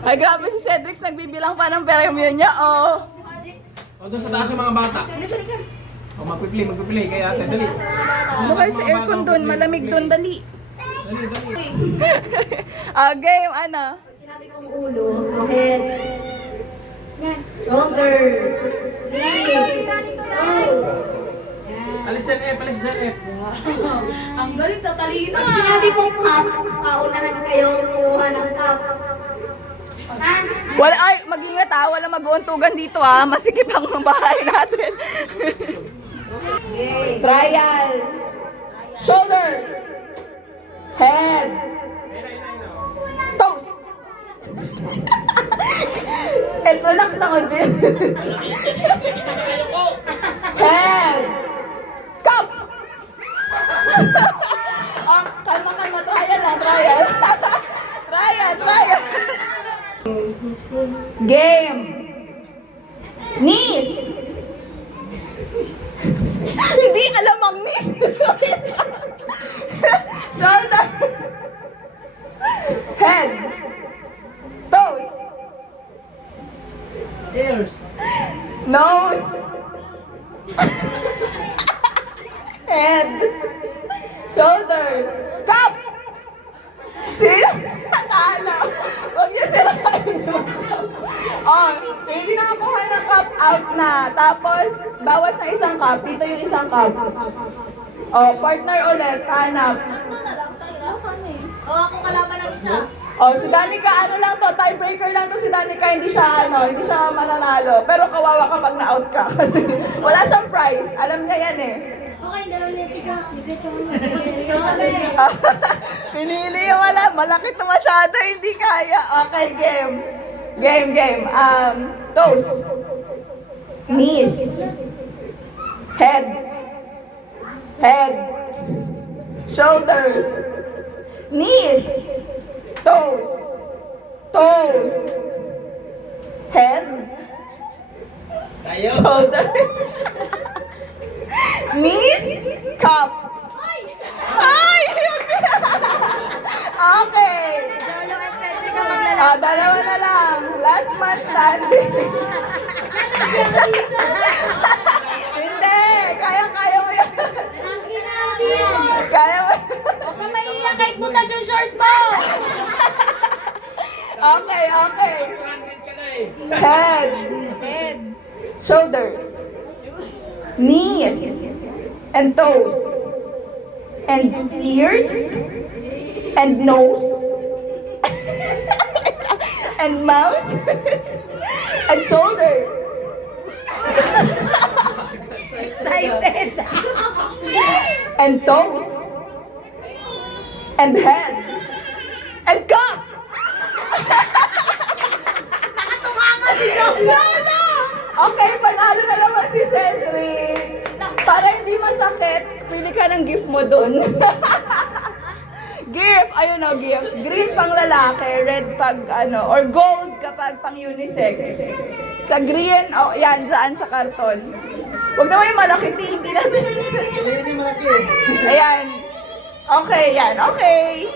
Ay, grabe si Cedric, nagbibilang pa ng premyo niya, oh. O, doon sa taas yung mga bata. O, magpipili. Kaya ate, dali. Doon kayo sa aircon doon, malamig doon, dali. Dali. Game, ano? Sinabi kong ulo, head, shoulders, knees, toes. Alis dyan, F. Ang galing, tatalino Pag sinabi kong cup, paunahan kayo kumuha ng cup. Ha? Wala, ay, mag-ingat wala mag-uuntugan dito masikip ang bahay natin. Trial. Shoulders. Head. Toes. Relax na ko, Jin. Head. Cup. Kalma. Trial. Trial. Game. Knees. Hindi alam ang knees. Shoulder. Head. Toes. Ears. Nose. Head. Shoulders. Cup. Sino? Natalo. Huwag niyo sirain yung cup. Hindi nakakuha ng cup, out na. Tapos, bawas na isang cup. Dito yung isang cup. Partner ulit. Hanap. Tatlo na lang, kahirapan eh. Ako kalaban ng isa. Si Danica, ano lang to, tiebreaker lang to si Danica, hindi siya mananalo. Pero kawawa kapag na-out ka. Kasi wala siyang prize. Alam niya yan eh. Okay, dalawang leti ka. Bibit ka muna. Pinili yung malaki to masyado, hindi kaya. Okay, game. Toes. Knees. Head. Shoulders. Knees. Toes. Head. Shoulders. Knees. Cup. Ay! Okay. Dalawa na lang. Last man standing. Hindi. Kaya mo yan. Kaya mo. Huwag ka maiiyak kahit butas yung short mo. Okay. Head. Shoulders. Knees. And toes. And ears. And nose. And mouth. And shoulders. Excited. And toes. And head. And cup. Nakatumanga si Jojo. Okay, panalo na naman si Cedric. Para hindi masakit, pili ka ng gift mo dun. Gift, ayun o, gift. Green pang lalaki, red pag or gold kapag pang unisex. Sa green, yan, dyan sa karton. Huwag naman yung malaki, hindi natin. Ayan. Okay, yan, okay.